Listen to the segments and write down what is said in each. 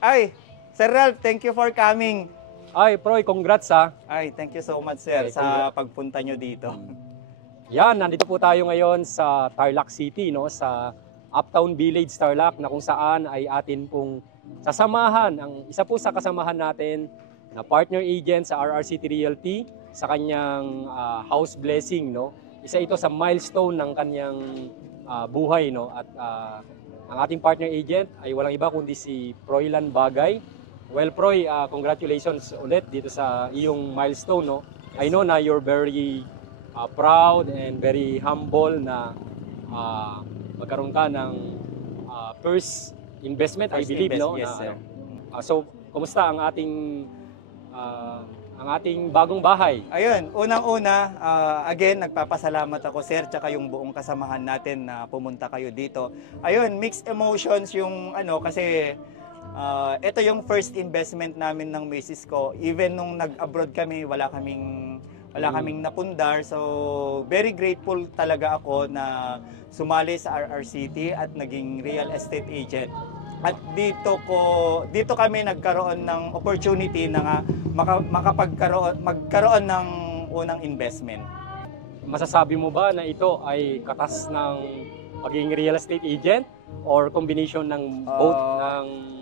Ay, Sir Ralph, thank you for coming. Ay, Proy, congrats ha. Ay, thank you so much, sir, Ay, sa pagpunta nyo dito. Yan, nandito po tayo ngayon sa Tarlac City, no, sa Uptown Village, Tarlac, na kung saan ay atin pong sasamahan, ang isa po sa kasamahan natin na partner agent sa RRCT Realty sa kanyang house blessing, no. Isa ito sa milestone ng kanyang buhay, no, at ang ating partner agent ay walang iba kundi si Proylan Bagay. Well, Proy, congratulations ulit dito sa iyong milestone, no. I know na you're very proud and very humble na magkaroon ka ng first investment, I believe, no? Yes, sir. So, kumusta ang ating bagong bahay? Ayun, unang-una, again, nagpapasalamat ako, sir, tsaka yung buong kasamahan natin na pumunta kayo dito. Ayun, mixed emotions yung kasi ito yung first investment namin ng misis ko. Even nung nag-abroad kami, wala kaming napundar. So, very grateful talaga ako na sumali sa RRCT at naging real estate agent. At dito kami nagkaroon ng opportunity na magkaroon ng unang investment. Masasabi mo ba na ito ay katas ng pagiging real estate agent or combination ng both?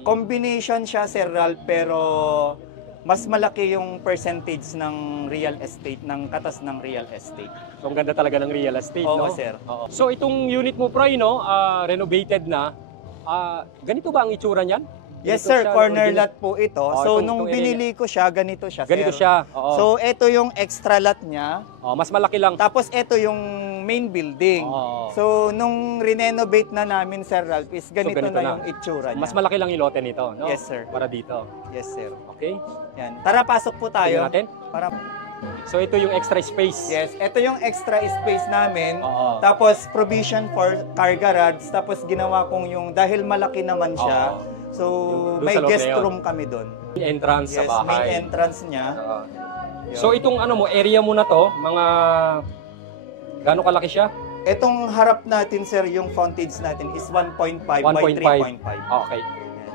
Combination siya, Sir Ralph, pero mas malaki yung percentage ng real estate, ng katas ng real estate. So, ang ganda talaga ng real estate, Oo, no? sir. Oo. So, itong unit mo, Proy, no, renovated na. Ganito ba ang itsura niyan? Yes, Ganito sir. siya, Corner original? lot po ito. Oo, So, itong nung area binili ko siya, ganito siya, Ganito sir. siya. Oo. So, ito yung extra lot niya. Mas malaki lang. Tapos, ito yung main building. Oo. So, nung renovate na namin, Sir Ralph, is ganito, ganito na na. yung itsura niya. Mas malaki lang yung lote nito, no? Yes, sir. Para dito. Yes, sir. Okay? Yan. Tara, pasok po tayo. Tingnan natin. Para... So, ito yung extra space. Yes, ito yung extra space namin. Oo. Tapos, provision for car garage. Tapos, ginawa kong yung, dahil malaki naman siya, Oo. so, Doon may sa loob guest na yun. room kami doon. Yung entrance Yes, sa bahay. main entrance niya. Oo. Yun. So, itong area mo na to, mga gaano kalaki siya? Itong harap natin, sir, yung frontage natin is 1.5 by 1.5. 3.5. Okay. Yan.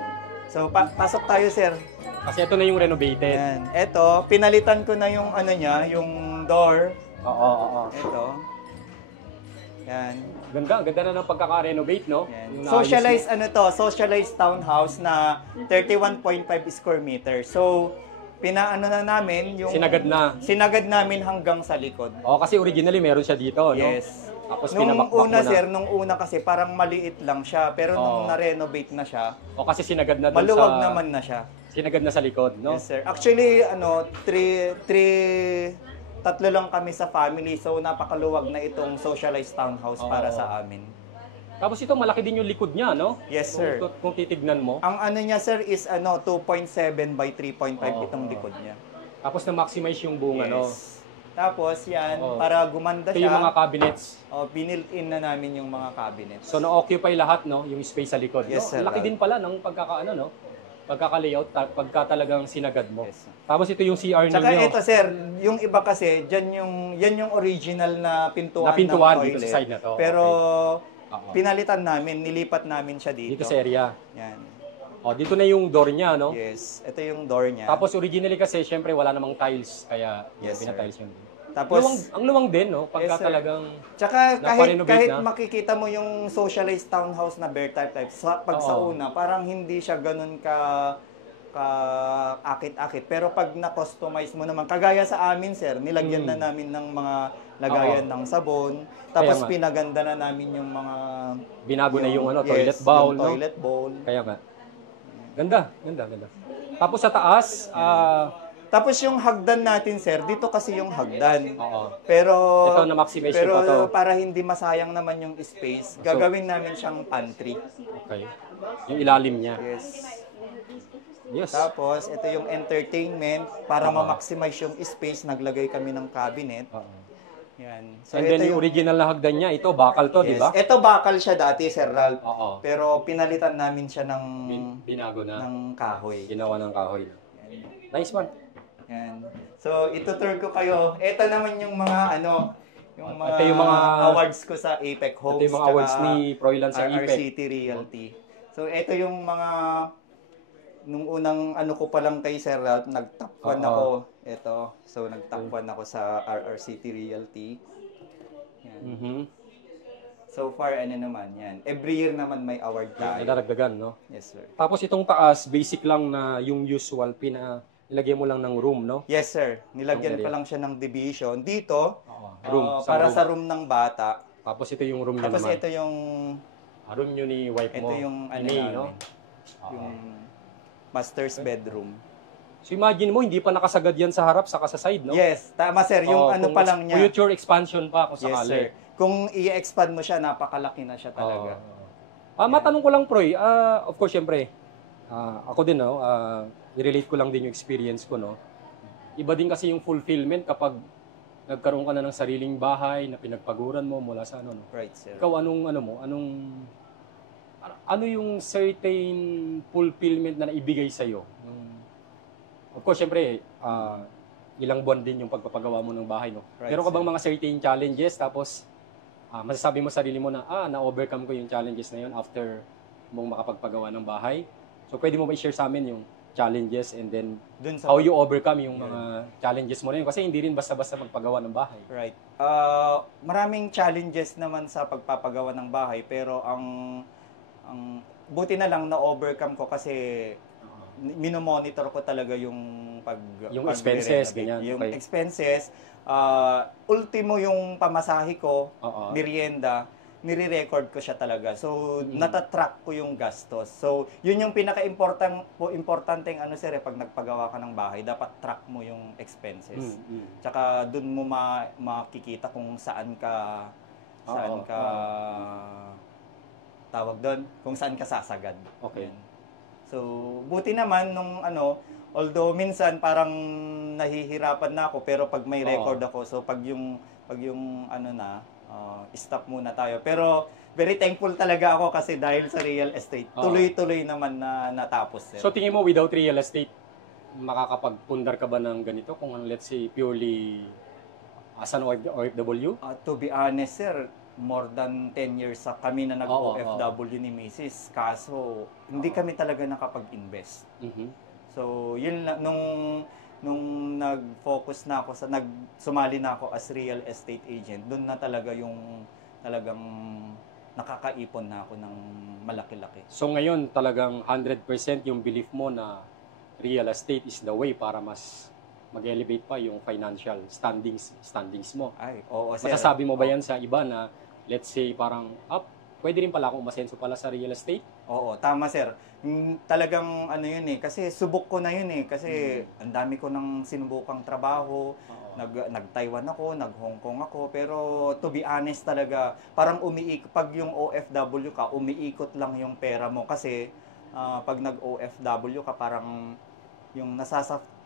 So, pasok tayo, sir. Kasi ito na yung renovated. Yan. Ito, pinalitan ko na yung niya, yung door. Oo. Ito. Yan. Ganda na ng pagkaka-renovate, no? Yan. Yung naayos Socialized socialized townhouse na 31.5 square meter. So, pinaano na namin yung sinagad namin hanggang sa likod. Kasi originally meron siya dito, no? Yes. Tapos Nung pinamakmak una, mo na. sir, nung una kasi parang maliit lang siya. Pero nung na-renovate na siya, Kasi sinagad na doon maluwag naman na siya. Sinagad na sa likod, no? Yes, sir. Actually, tatlo lang kami sa family. So, napakaluwag na itong socialized townhouse para sa amin. Tapos ito, malaki din yung likod niya, no? Yes, sir. Kung titignan mo. Ang niya, sir, is 2.7 by 3.5 itong likod niya. Tapos na-maximize yung bunga, no? Tapos, yan, para gumanda Ito siya. yung mga cabinets. Binilt-in na namin yung mga cabinets. So, na-occupy lahat, no? Yung space sa likod. Yes, no? sir. Laki din pala ng no? Pagkaka-layout, pagka talagang sinagad mo. Yes, sir. Tapos ito yung CR ninyo. Tsaka ito, sir, yung iba kasi, yan yung original na pintuan, ng toilet. dito sa side na to. Pero, Okay. pinalitan namin, nilipat namin siya dito. Dito sa area. Yan. Dito na yung door niya, no? Yes, ito yung door niya. Tapos originally kasi, syempre, wala namang tiles. Kaya, Yes, sir. pinatiles yun. Tapos, ang luwang din, no? Pagka Yes, sir. talagang tsaka naparenovate kahit na. makikita mo yung socialized townhouse na bear type, pag sa Oo. una, parang hindi siya ganun ka akit-akit. Pero pag na-customize mo naman, kagaya sa amin, sir, nilagyan na namin ng mga lagayan ng sabon. Tapos Kaya nga. pinaganda na namin yung mga binago na yung toilet bowl, yung no? toilet bowl. Kaya nga. Ganda. Tapos sa taas, Tapos yung hagdan natin, sir, dito kasi yung hagdan. Oo. Pero Ito, na-maximize pero ko pa to. para hindi masayang naman yung space, gagawin namin siyang pantry. Okay. Yung ilalim niya. Yes. Yes. Tapos, ito yung entertainment. Para ma-maximize yung space, naglagay kami ng cabinet. Oo. Yan. So, and then yung original na hagdan niya, ito, bakal to, di ba? Ito bakal siya dati, Sir Ralph. Oo. Pero pinalitan namin siya ng Binago na. ng kahoy. Ginawa ng kahoy. Nice one. Yan. So, itutur ko kayo. Ito naman yung mga yung mga, Ito yung mga awards ko sa APEC Homes. Ito yung mga awards ni Proylan sa APEC. RRCT Realty. So, ito yung mga nung unang ano ko pa lang kay Sir Ralph, nag-top 1 Oo. ako. Ito. So, nag-top 1 ako sa RRCT Realty. Yan. Mhm. So far, ano naman yan. Every year naman may award tayo. Nadadagdagan, no? Yes, sir. Tapos itong taas, basic lang na yung usual, nilagay mo lang ng room, no? Yes, sir. Nilagyan Ang area. ko lang siya ng division. Dito, Room. para room. sa room ng bata. Tapos ito yung room nyo Tapos naman. ito yung, Room nyo ni wife mo. ito yung ano Ini, namin. no? Yung master's bedroom. So imagine mo, hindi pa nakasagad yan sa harap, saka sa side, no? Yes, tama sir. Yung ano kung pa lang niya. future expansion pa kung Yes, sakali. sir. Kung i-expand mo siya, napakalaki na siya talaga. Matanong ko lang, Proy. Of course, syempre, ako din, no? I-relate ko lang din yung experience ko, no? Iba din kasi yung fulfillment kapag nagkaroon ka na ng sariling bahay na pinagpaguran mo mula sa ano, no? Right, sir. Ikaw, ano yung certain fulfillment na naibigay sa'yo? Of course, syempre, ilang buwan din yung pagpapagawa mo ng bahay, no? Right, Meron ka bang sir. mga certain challenges, tapos masasabi mo sa sarili mo na, na-overcome ko yung challenges na yun after mong makapagpagawa ng bahay? So, pwede mo ba i-share sa amin yung challenges and then Dun sa how you overcome yung mga challenges mo na yun? Kasi hindi rin basta-basta magpagawa ng bahay. Right. Maraming challenges naman sa pagpapagawa ng bahay, pero ang buti na lang na overcome ko kasi minomonitor ko talaga yung Yung expenses, pagre-renovate. ganyan. Yung Okay. expenses, ultimo yung pamasahe ko, Oo. merienda, nire-record ko siya talaga. So, natatrack ko yung gastos. So, yun yung importanteng ano sir, pag nagpagawa ka ng bahay, dapat track mo yung expenses. Tsaka dun mo makikita kung saan ka tawag doon, kung saan ka sasagad. Okay. Yan. So, buti naman although minsan parang nahihirapan na ako, pero pag may record ako, so pag yung stop muna tayo. Pero very thankful talaga ako kasi dahil sa real estate, tuloy-tuloy naman na natapos. Sir. So, tingin mo without real estate, makakapagpundar ka ba ng ganito kung let's say purely as an OFW? To be honest, sir, more than 10 years kami na nag-OFW ni Mrs. Kaso, hindi kami talaga nakapag-invest. So, yun lang, nung nag-focus na ako sumali na ako as real estate agent, doon na talaga yung talagang nakakaipon na ako ng malaki-laki. So, ngayon talagang 100% yung belief mo na real estate is the way para mas mag-elevate pa yung financial standings mo. Ay, oo, sir. Masasabi mo ba yan sa iba na let's say parang pwede rin pala akong umasenso pala sa real estate? Oo, tama sir. Talagang ano yun kasi subok ko na yun kasi ang dami ko nang sinubukang trabaho. Nag-Taiwan ako, nag-Hong Kong ako, pero to be honest talaga, parang pag yung OFW ka, umiikot lang yung pera mo kasi pag nag-OFW ka parang yung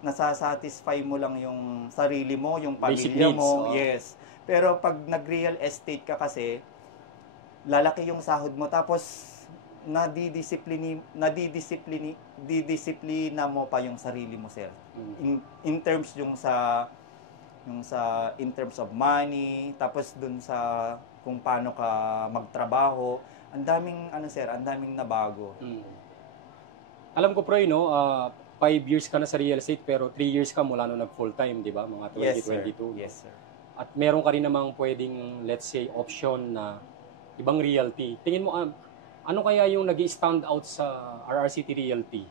nasasatisfy mo lang yung sarili mo, yung Basic pamilya needs, mo. Yes. Pero pag nag-real estate ka kasi, lalaki yung sahod mo tapos didisiplina mo pa yung sarili mo, sir. In terms in terms of money, tapos dun sa kung paano ka magtrabaho, ang daming nabago. Alam ko, Proy, 5 years ka na sa real estate pero 3 years ka mula nung nag-full time, di ba? Mga 2022. Yes, sir. At meron ka rin namang pwedeng, let's say, option na ibang realty. Tingin mo, ano kaya yung nag-stand out sa RRCT Realty?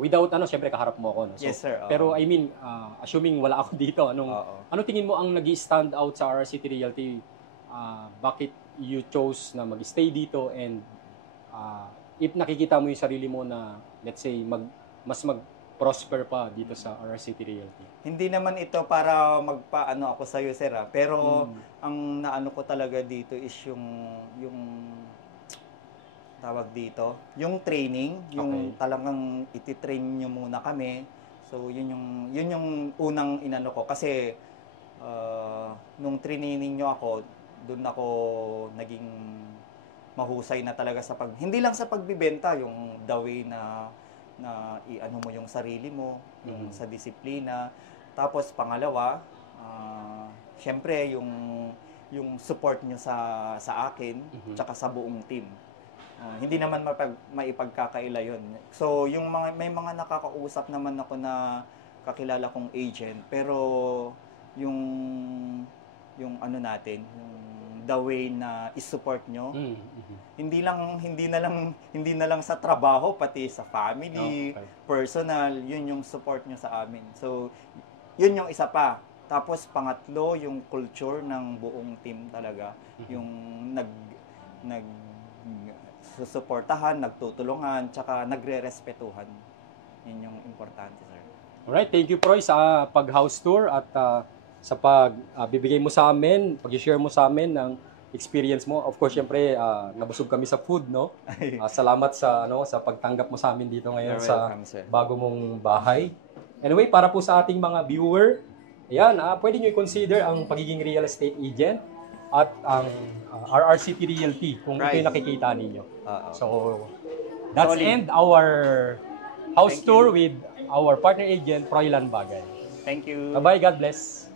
Without, syempre kaharap mo ako. No? So, Yes, sir. Pero I mean, assuming wala ako dito, ano tingin mo ang nag-stand out sa RRCT Realty? Bakit you chose na mag-stay dito and if nakikita mo yung sarili mo na, let's say, mas mag-prosper pa dito sa RRCT Realty? Hindi naman ito para magpaano ako sa iyo, sir. Pero ang naano ko talaga dito is yung tawag dito, yung training, yung talagang iti-train nyo muna kami. So yun yung unang inano ko kasi nung training nyo ako, doon ako naging mahusay na talaga hindi lang sa pagbibenta, yung the way na iano mo yung sarili mo, yung sa disiplina. Tapos pangalawa, syempre yung support nyo sa akin, tsaka sa buong team. Hindi naman maipagkakaila yun. So, may mga nakakausap naman ako na kakilala kong agent, pero yung ano natin, yung the way na i-support nyo, hindi na lang sa trabaho, pati sa family, personal, yun yung support nyo sa amin. So, yun yung isa pa. Tapos pangatlo, yung culture ng buong team talaga, yung susuportahan, nagtutulungan, tsaka nagre-respetuhan. Yun yung importante, sir. Alright, thank you, Proy, sa pag-house tour at sa bibigay mo sa amin, pag-share mo sa amin ng experience mo. Of course, syempre, nabusog kami sa food, no? Salamat sa pagtanggap mo sa amin dito ngayon sa bago mong bahay. Anyway, para po sa ating mga viewer, ayan, pwede nyo i-consider ang pagiging real estate agent at ang RRCT Realty kung ito yung nakikita ninyo. So, that's end our house tour with our partner agent, Froilan Bagay. Thank you. Bye-bye, God bless.